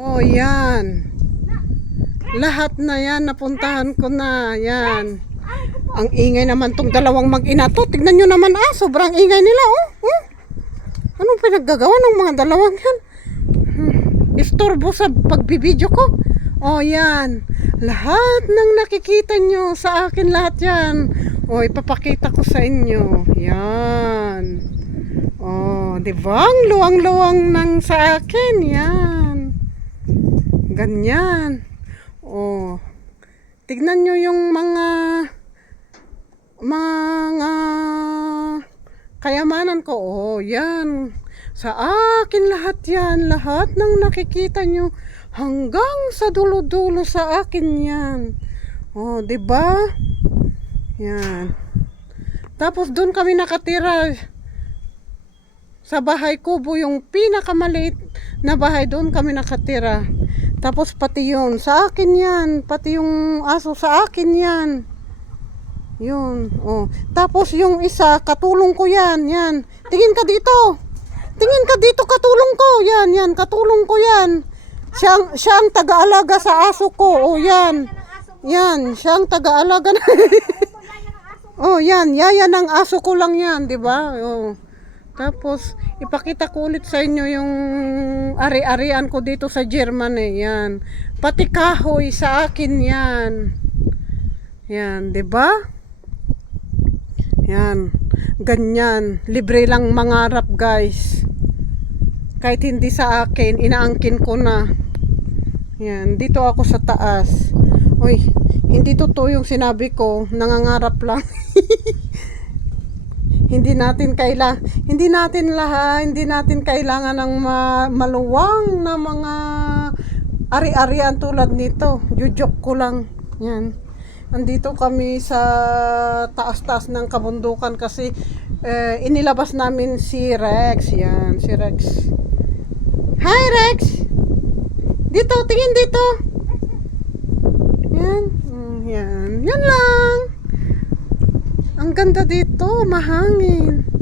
Oh, yan. Lahat na yan, napuntahan ko na. Yan. Ang ingay naman tong dalawang mag-ina to. Tignan nyo naman ah, sobrang ingay nila oh. oh. Anong pinaggagawa ng mga dalawang yan? Hmm. Istorbo sa pagbibideo ko. Oh, yan. Lahat ng nakikita nyo sa akin lahat yan. Oh, ipapakita ko sa inyo. Yan. Oh, di ba? Ang luwang-luwang ng sa akin. Yan. Ganyan. Oh. Tignan nyo yung mga mga kayamanan ko. Oh, yan. Sa akin lahat yan. Lahat ng nakikita nyo hanggang sa dulo-dulo sa akin yan. Oh, 'di ba? Yan. Tapos doon kami nakatira sa bahay kubo yung pinakamaliit na bahay doon kami nakatira. Tapos pati yun, sa akin yan. Pati yung aso, sa akin yan. Yun, oh. Tapos yung isa, katulong ko yan, yan. Tingin ka dito. Tingin ka dito, katulong ko. Yan, yan, katulong ko yan. Siyang, siyang taga-alaga sa aso ko. Oh, yan. Yan, siyang taga-alaga oh, yan, yaya ng aso ko lang yan, di ba? Oh. Tapos, ipakita ko ulit sa inyo yung ari-arian ko dito sa Germany. Yan. Pati kahoy sa akin yan. Yan, di ba? Yan. Ganyan. Libre lang mangarap, guys. Kahit hindi sa akin, inaangkin ko na. Yan. Dito ako sa taas. Uy, hindi totoo yung sinabi ko. Nangangarap lang. hindi natin kaila hindi natin lahat hindi natin kailangan ng ma- maluwang na mga ari-arian tulad nito. Jujok ko lang. Yan. Andito kami sa taas-taas ng kabundukan kasi eh, inilabas namin si Rex. Yan si Rex. Hi Rex! Dito tingin dito yan mm, yan yan lang ang ganda dito, mahangin.